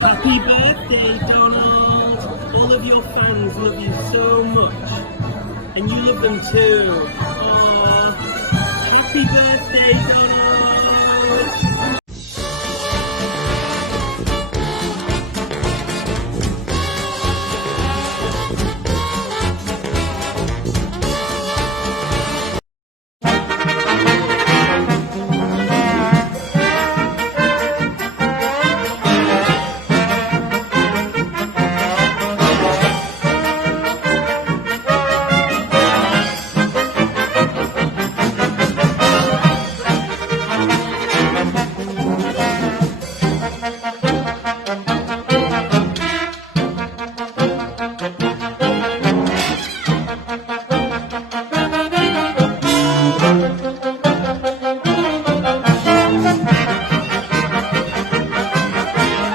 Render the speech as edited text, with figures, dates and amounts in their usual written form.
Happy birthday, Donald! All of your fans love you so much, and you love them too. Aww. Happy birthday, Donald!